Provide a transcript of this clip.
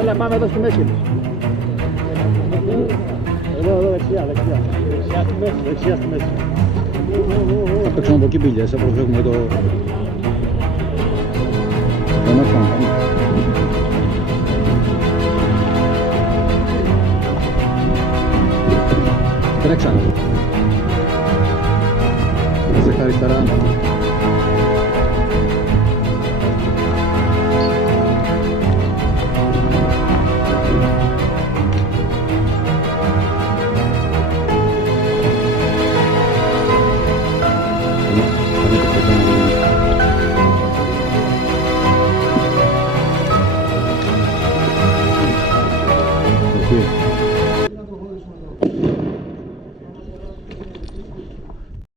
Έλα, πάμε εδώ στη μέση. Εδώ, δεξιά, δεξιά. Δεξιά στη μέση. Θα παίξουμε από εκεί πύλες, θα προσέχουμε το... Τρέξαμε.